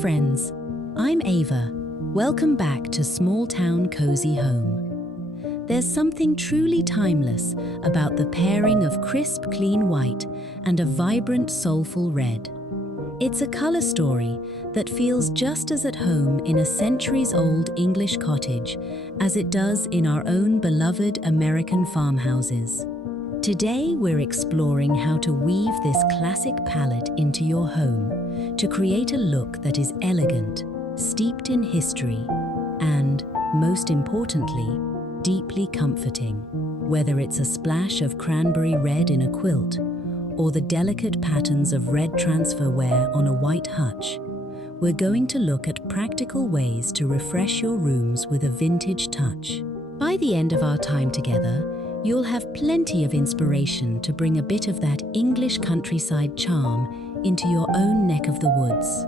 friends, I'm Ava. Welcome back to Small Town Cozy Home. There's something truly timeless about the pairing of crisp, clean white and a vibrant, soulful red. It's a color story that feels just as at home in a centuries-old English cottage as it does in our own beloved American farmhouses. Today, we're exploring how to weave this classic palette into your home to create a look that is elegant, steeped in history, and, most importantly, deeply comforting. Whether it's a splash of cranberry red in a quilt or the delicate patterns of red transferware on a white hutch, we're going to look at practical ways to refresh your rooms with a vintage touch. By the end of our time together, you'll have plenty of inspiration to bring a bit of that English countryside charm into your own neck of the woods.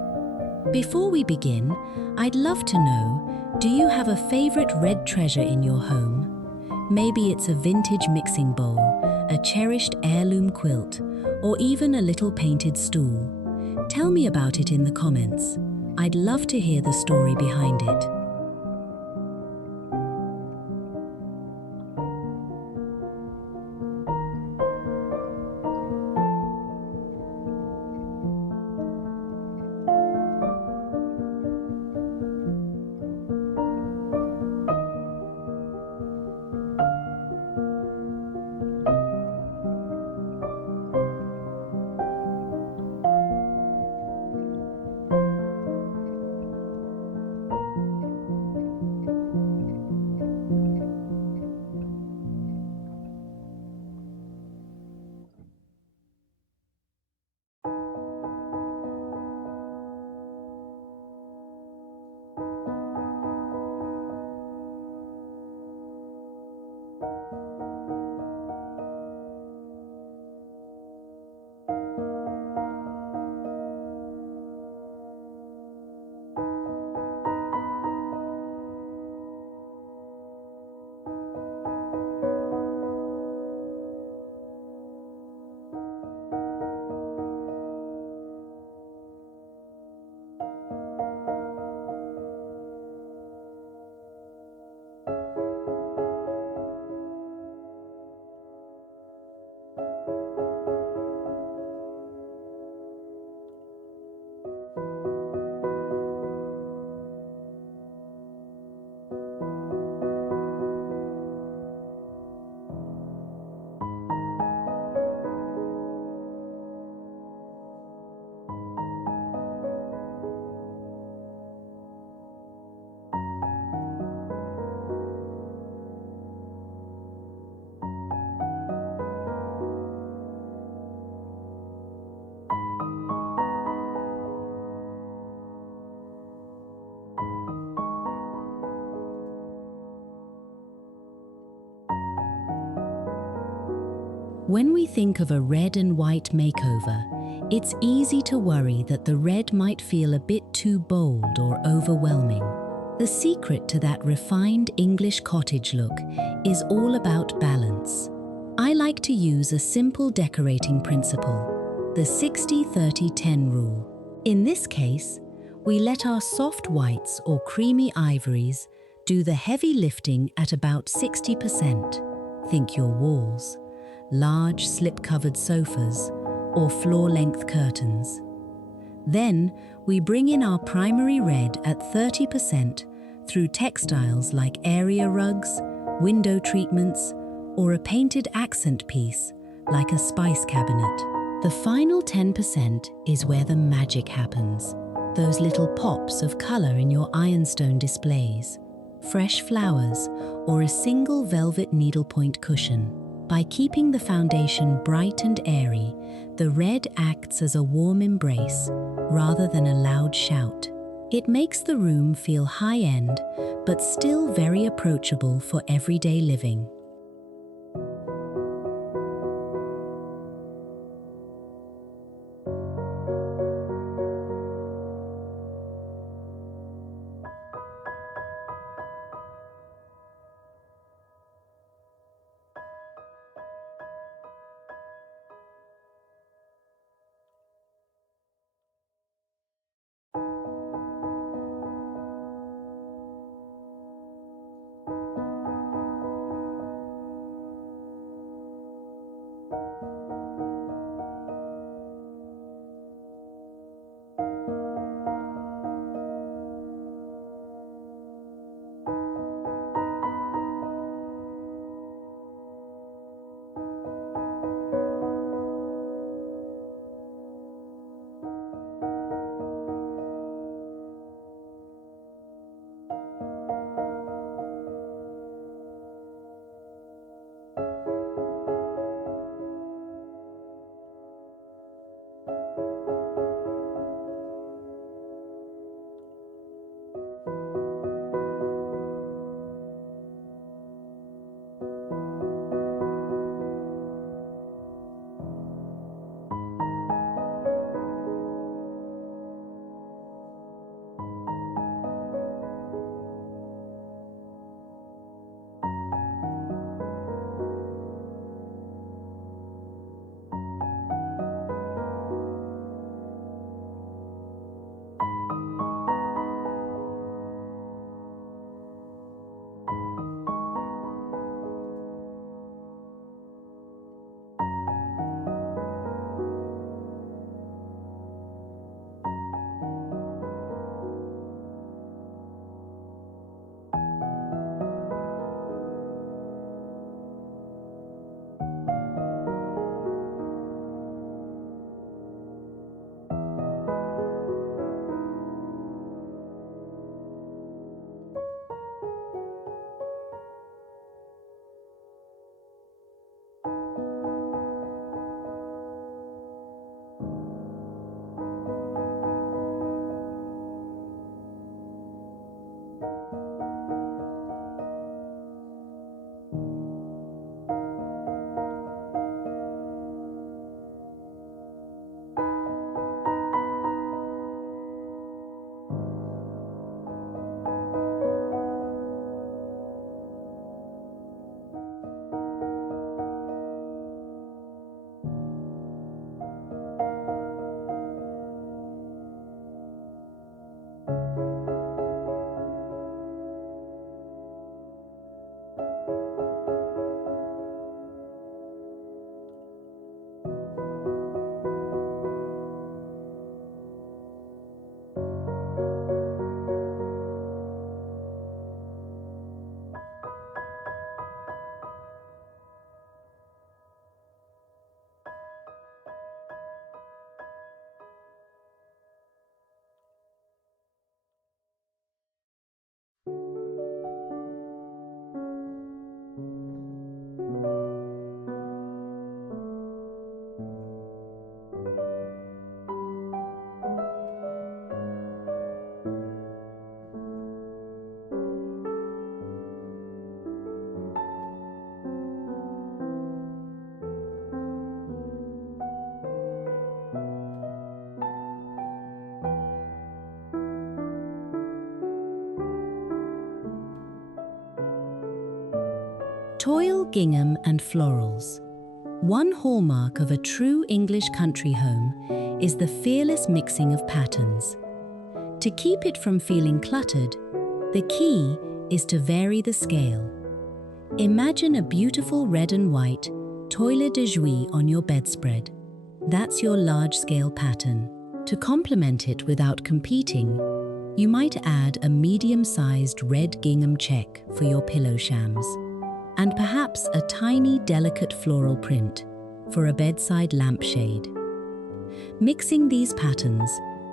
Before we begin, I'd love to know, do you have a favorite red treasure in your home? Maybe it's a vintage mixing bowl, a cherished heirloom quilt, or even a little painted stool. Tell me about it in the comments. I'd love to hear the story behind it. When we think of a red and white makeover, it's easy to worry that the red might feel a bit too bold or overwhelming. The secret to that refined English cottage look is all about balance. I like to use a simple decorating principle, the 60-30-10 rule. In this case, we let our soft whites or creamy ivories do the heavy lifting at about 60%. Think your walls, large slip-covered sofas, or floor-length curtains. Then, we bring in our primary red at 30% through textiles like area rugs, window treatments, or a painted accent piece like a spice cabinet. The final 10% is where the magic happens. Those little pops of color in your ironstone displays, fresh flowers, or a single velvet needlepoint cushion. By keeping the foundation bright and airy, the red acts as a warm embrace rather than a loud shout. It makes the room feel high-end, but still very approachable for everyday living. Toile, gingham and florals. One hallmark of a true English country home is the fearless mixing of patterns. To keep it from feeling cluttered, the key is to vary the scale. Imagine a beautiful red and white toile de juillet on your bedspread. That's your large-scale pattern. To complement it without competing, you might add a medium-sized red gingham check for your pillow shams, and perhaps a tiny, delicate floral print for a bedside lampshade. Mixing these patterns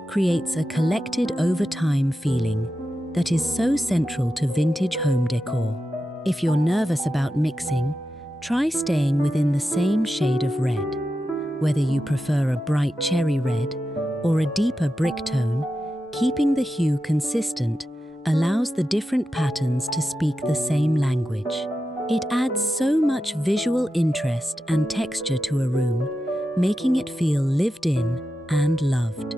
creates a collected over time feeling that is so central to vintage home decor. If you're nervous about mixing, try staying within the same shade of red. Whether you prefer a bright cherry red or a deeper brick tone, keeping the hue consistent allows the different patterns to speak the same language. It adds so much visual interest and texture to a room, making it feel lived in and loved.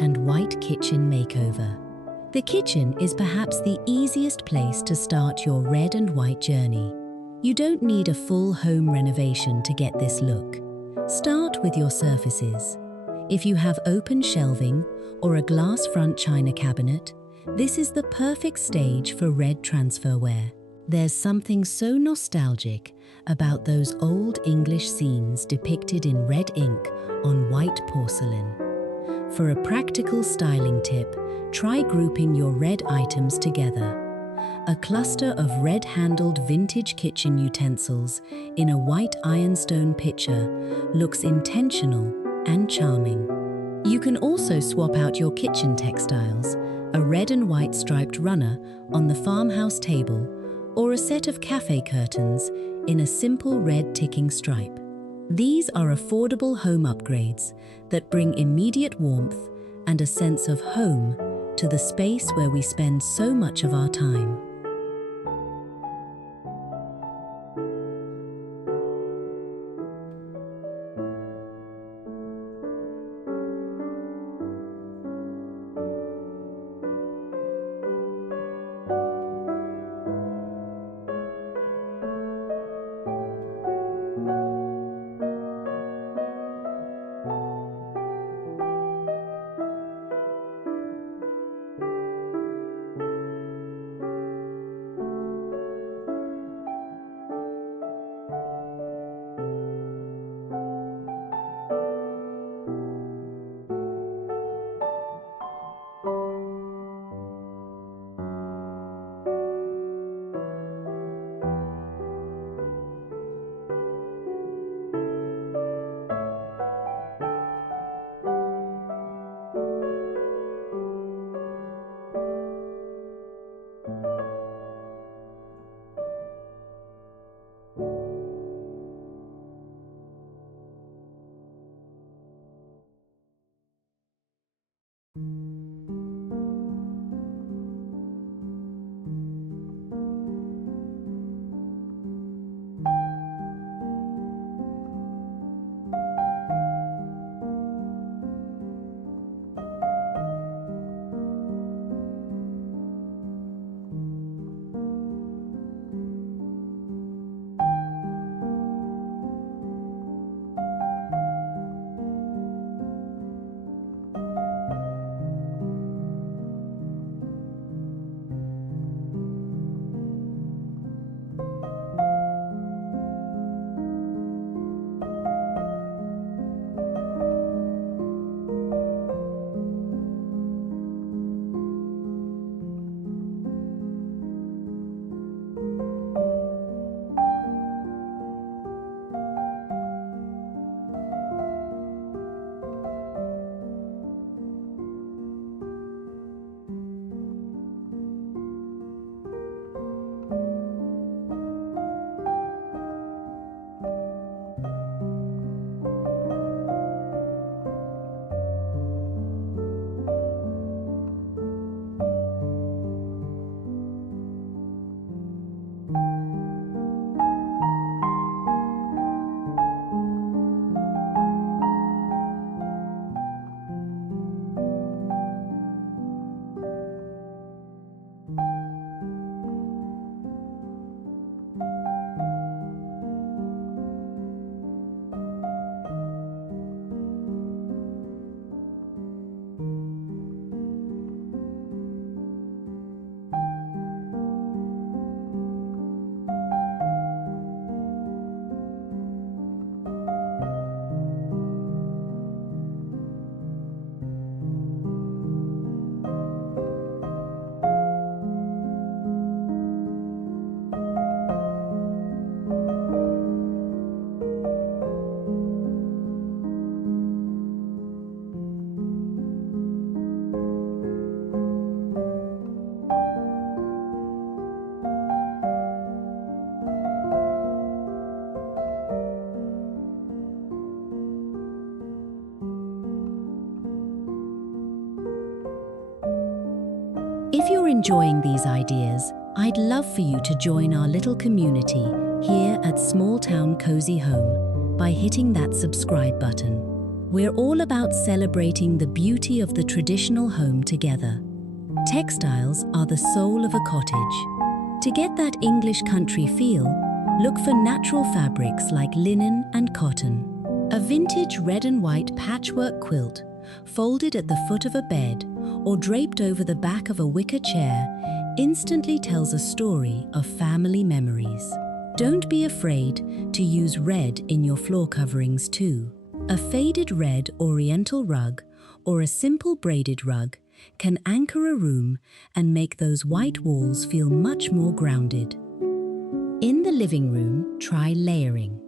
and white kitchen makeover. The kitchen is perhaps the easiest place to start your red and white journey. You don't need a full home renovation to get this look. Start with your surfaces. If you have open shelving or a glass front china cabinet, this is the perfect stage for red transferware. There's something so nostalgic about those old English scenes depicted in red ink on white porcelain. For a practical styling tip, try grouping your red items together. A cluster of red-handled vintage kitchen utensils in a white ironstone pitcher looks intentional and charming. You can also swap out your kitchen textiles, a red and white striped runner on the farmhouse table, or a set of cafe curtains in a simple red ticking stripe. These are affordable home upgrades that bring immediate warmth and a sense of home to the space where we spend so much of our time. If you're enjoying these ideas, I'd love for you to join our little community here at Small Town Cozy Home by hitting that subscribe button. We're all about celebrating the beauty of the traditional home together. Textiles are the soul of a cottage. To get that English country feel, look for natural fabrics like linen and cotton. A vintage red and white patchwork quilt, folded at the foot of a bed or draped over the back of a wicker chair, instantly tells a story of family memories. Don't be afraid to use red in your floor coverings too. A faded red oriental rug or a simple braided rug can anchor a room and make those white walls feel much more grounded. In the living room, try layering.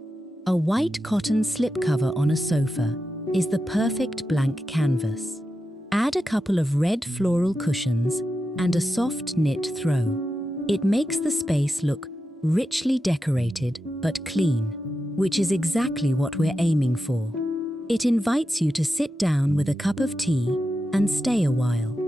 A white cotton slipcover on a sofa is the perfect blank canvas. Add a couple of red floral cushions and a soft knit throw. It makes the space look richly decorated but clean, which is exactly what we're aiming for. It invites you to sit down with a cup of tea and stay a while.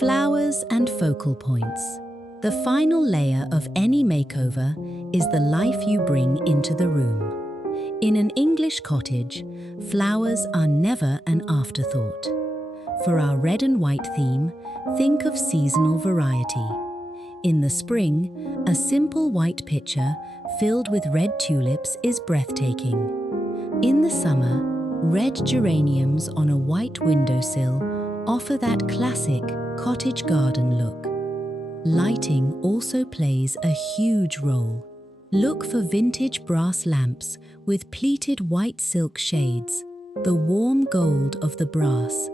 Flowers and focal points. The final layer of any makeover is the life you bring into the room. In an English cottage, flowers are never an afterthought. For our red and white theme, think of seasonal variety. In the spring, a simple white pitcher filled with red tulips is breathtaking. In the summer, red geraniums on a white windowsill offer that classic cottage garden look. Lighting also plays a huge role. Look for vintage brass lamps with pleated white silk shades. The warm gold of the brass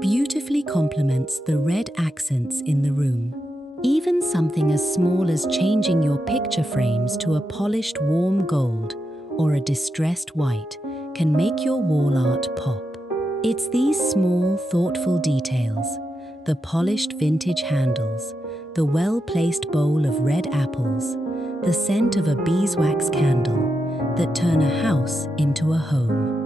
beautifully complements the red accents in the room. Even something as small as changing your picture frames to a polished warm gold or a distressed white can make your wall art pop. It's these small, thoughtful details, the polished vintage handles, the well-placed bowl of red apples, the scent of a beeswax candle, that turn a house into a home.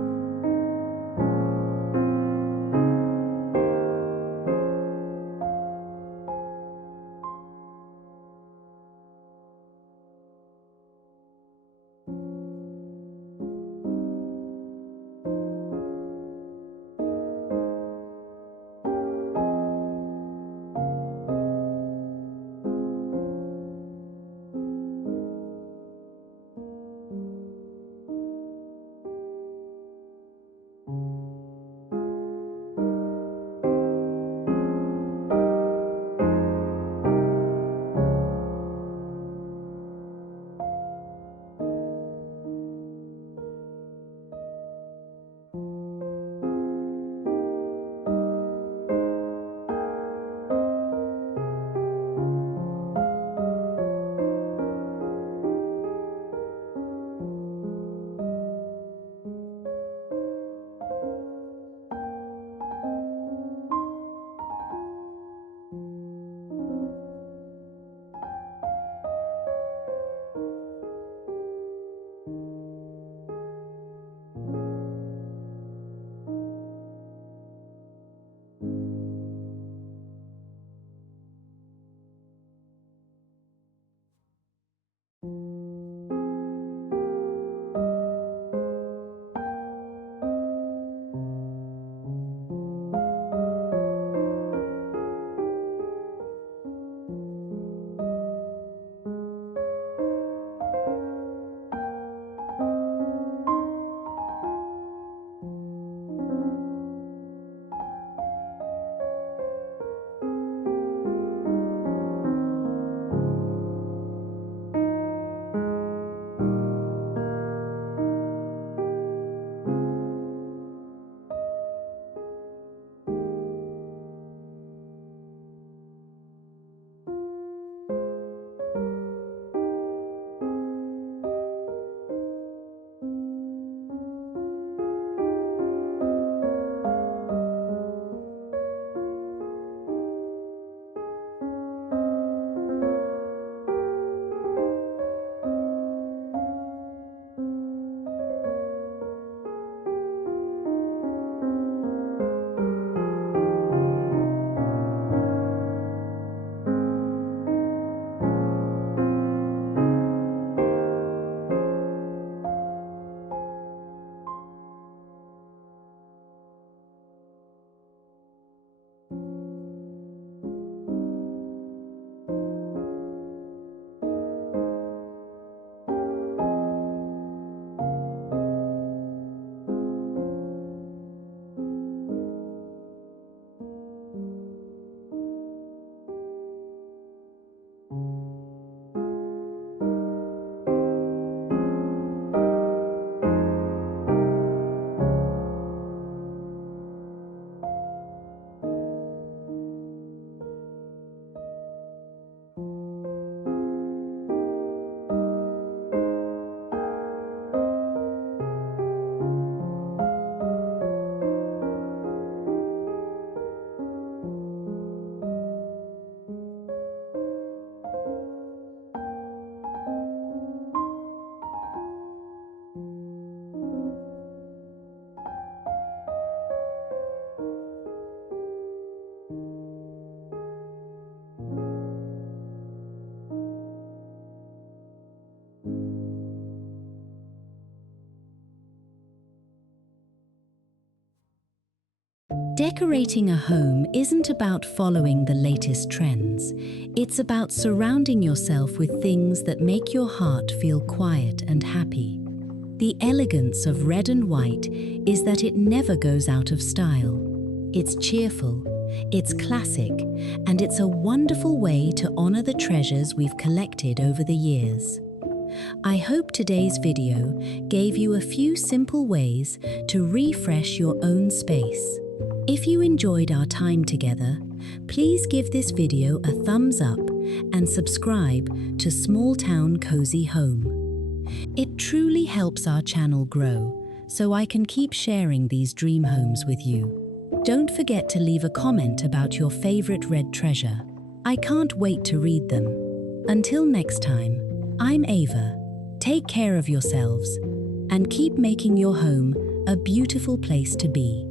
Decorating a home isn't about following the latest trends. It's about surrounding yourself with things that make your heart feel quiet and happy. The elegance of red and white is that it never goes out of style. It's cheerful, it's classic, and it's a wonderful way to honor the treasures we've collected over the years. I hope today's video gave you a few simple ways to refresh your own space. If you enjoyed our time together, please give this video a thumbs up and subscribe to Small Town Cozy Home. It truly helps our channel grow, so I can keep sharing these dream homes with you. Don't forget to leave a comment about your favorite red treasure. I can't wait to read them. Until next time, I'm Ava. Take care of yourselves and keep making your home a beautiful place to be.